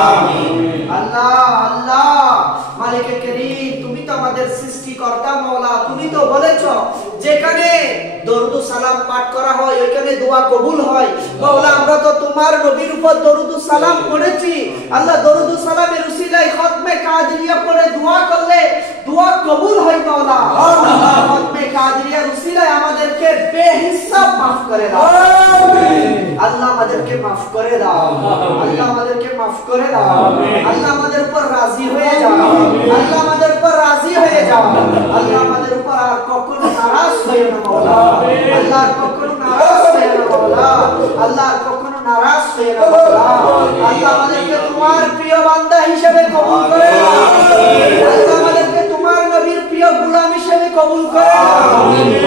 আমিন। আল্লাহ আল্লাহ মালিক করিম, তুমি তো আমাদের সৃষ্টিকর্তা মাওলা, তুমি তো বলেছো যেখানে দরুদ সালাম পাঠ করা হয় ওইখানে দোয়া কবুল হয়। মাওলা আমরা তো তোমার নবীর উপর দরুদ সালাম পড়েছি। আল্লাহ দরুদ সালামের উসিলায় খতমে কাদরিয়া পড়ে দোয়া করলে দোয়া কবুল হয় মাওলা। আল্লাহ খতমে কাদরিয়ার উসিলায় আমাদেরকে বেহিসাব maaf করে দাও। আল্লাহ আমাদেরকে maaf করে দাও। আল্লাহ আমাদেরকে maaf করে দাও। আল্লাহ আমাদের উপর রাজি হয়ে যাও। আল্লাহ আমাদের উপর রাজি হয়ে যাও। আল্লাহ আমাদের উপর আর কখনো নারাজ হইও না মাওলা। আল্লাহ আর কখনো নারাজ হইও না মাওলা। আল্লাহ আর কখনো নারাজ হইও না মাওলা। আল্লাহ আমাদেরকে তোমার প্রিয় বান্দা হিসেবে কবুল করে নাও। আল্লাহ আমাদেরকে তোমার নবীর প্রিয় গোলাম হিসেবে কবুল করে নাও।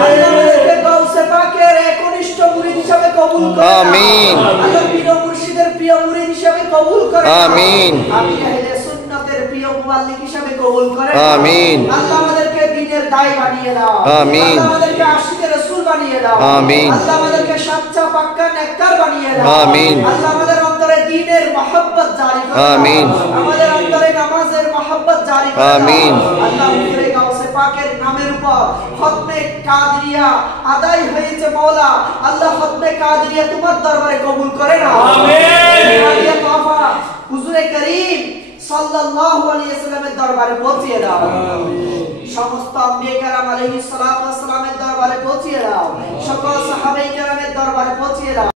আল্লাহ আমাদেরকে গাউসে পাকের একনিষ্ঠ মুরিদ হিসেবে কবুল করে নাও। আমিন। আল্লাহ প্রিয় মুর্শিদের প্রিয় মুরিদ হিসেবে কবুল করে নাও। আমিন। আমি আহলে সুন্নাতের প্রিয় মুআল্লিম হিসেবে কবুল করে নাও। আমিন। আল্লাহ আমাদেরকে দ্বীনের দায়ী বানিয়ে দাও। আমিন। আল্লাহ আমাদেরকে আশিকে রাসূল বানিয়ে দাও। আমিন। আল্লাহ আমাদেরকে সাচ্চা পাক্কা নেককার বানিয়ে দাও। আমিন। আল্লাহ আমাদের অন্তরে দ্বীনের মহব্বত জারি করে দাও। আমিন। আমাদের অন্তরে নামাজের মহব্বত জারি করে দাও। আমিন। আল্লাহ হুজুরে গাউসে পাকের নামের উপর খতমে কাদরিয়া আদায় হয়েছে মাওলা। আল্লাহ খতমে কাদরিয়া তোমার দরবারে কবুল করে নাও। আমিন। তোফা হুজুরে করিম সাল্লাল্লাহু আলাইহি ওয়াসাল্লামের দরবারে পৌঁছিয়ে দাও। সমস্ত আম্বিয়া কেরাম আলাইহিস সালাতু ওয়াস সালামের দরবারে পৌঁছিয়ে দাও। সকল সাহাবায়ে কেরামের দরবারে পৌঁছিয়ে দাও।